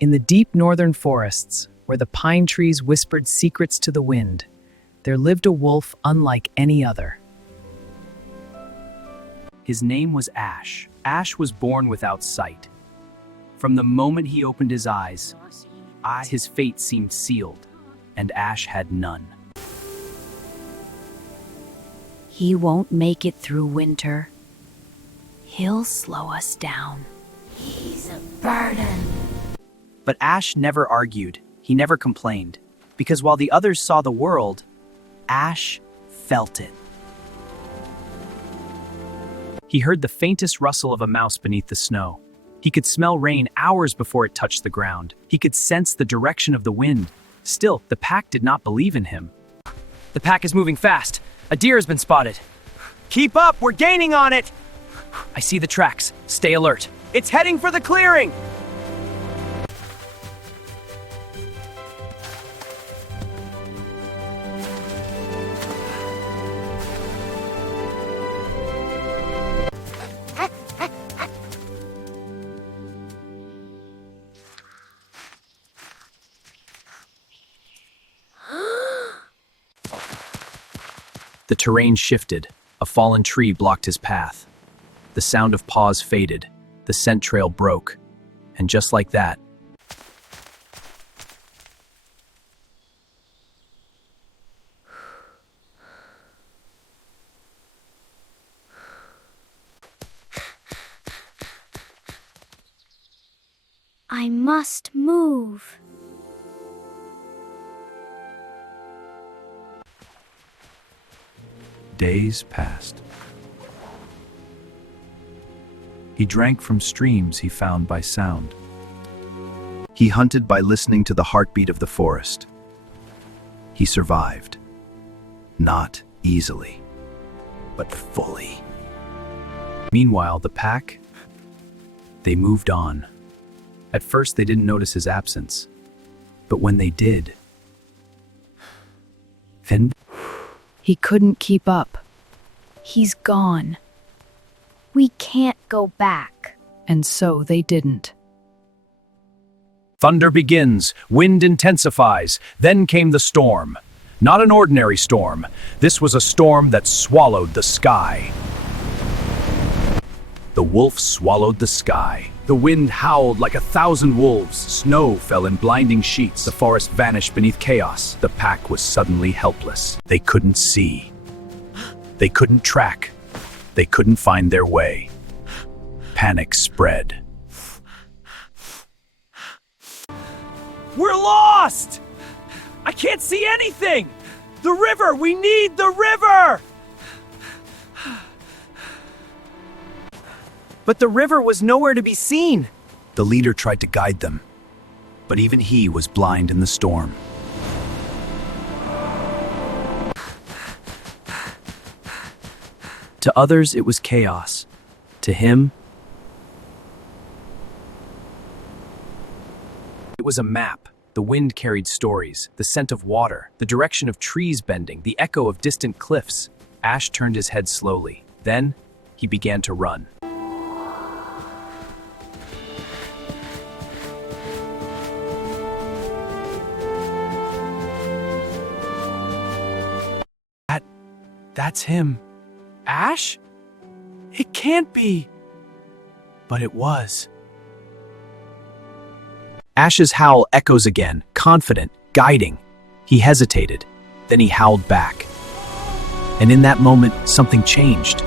In the deep northern forests, where the pine trees whispered secrets to the wind, there lived a wolf unlike any other. His name was Ash. Ash was born without sight. From the moment he opened his eyes, his fate seemed sealed, and Ash had none. He won't make it through winter. He'll slow us down. He's a burden. But Ash never argued, he never complained, because while the others saw the world, Ash felt it. He heard the faintest rustle of a mouse beneath the snow. He could smell rain hours before it touched the ground. He could sense the direction of the wind. Still, the pack did not believe in him. The pack is moving fast. A deer has been spotted. Keep up, we're gaining on it! I see the tracks. Stay alert. It's heading for the clearing! The terrain shifted. A fallen tree blocked his path. The sound of paws faded. The scent trail broke. And just like that, I must move. Days passed. He drank from streams he found by sound. He hunted by listening to the heartbeat of the forest. He survived. Not easily, but fully. meanwhile, the pack, they moved on. At first, they didn't notice his absence. But when they did, then He couldn't keep up. He's gone. We can't go back. and so they didn't. Thunder begins, wind intensifies, then came the storm. Not an ordinary storm. This was a storm that swallowed the sky. The wolf swallowed the sky. The wind howled like 1,000 wolves. Snow fell in blinding sheets. The forest vanished beneath chaos. The pack was suddenly helpless. They couldn't see. They couldn't track. They couldn't find their way. Panic spread. We're lost! I can't see anything! The river! We need the river! But the river was nowhere to be seen. The leader tried to guide them, but even he was blind in the storm. To others, it was chaos. To him, it was a map. The wind carried stories, the scent of water, the direction of trees bending, the echo of distant cliffs. Ash turned his head slowly. Then, he began to run. That's him. Ash? It can't be. But it was. Ash's howl echoes again, confident, guiding. He hesitated, then he howled back. And in that moment, something changed.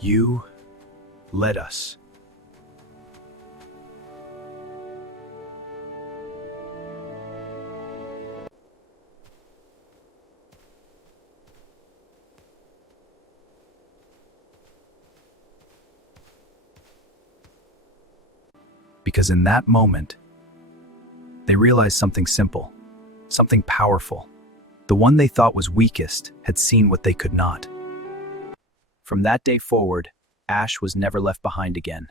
You led us. Because in that moment, they realized something simple, something powerful. The one they thought was weakest had seen what they could not. From that day forward, Ash was never left behind again.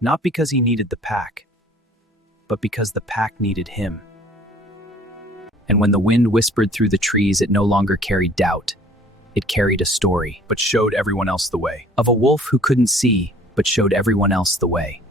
Not because he needed the pack, but because the pack needed him. And when the wind whispered through the trees, it no longer carried doubt. It carried a story, but showed everyone else the way. Of a wolf who couldn't see, but showed everyone else the way.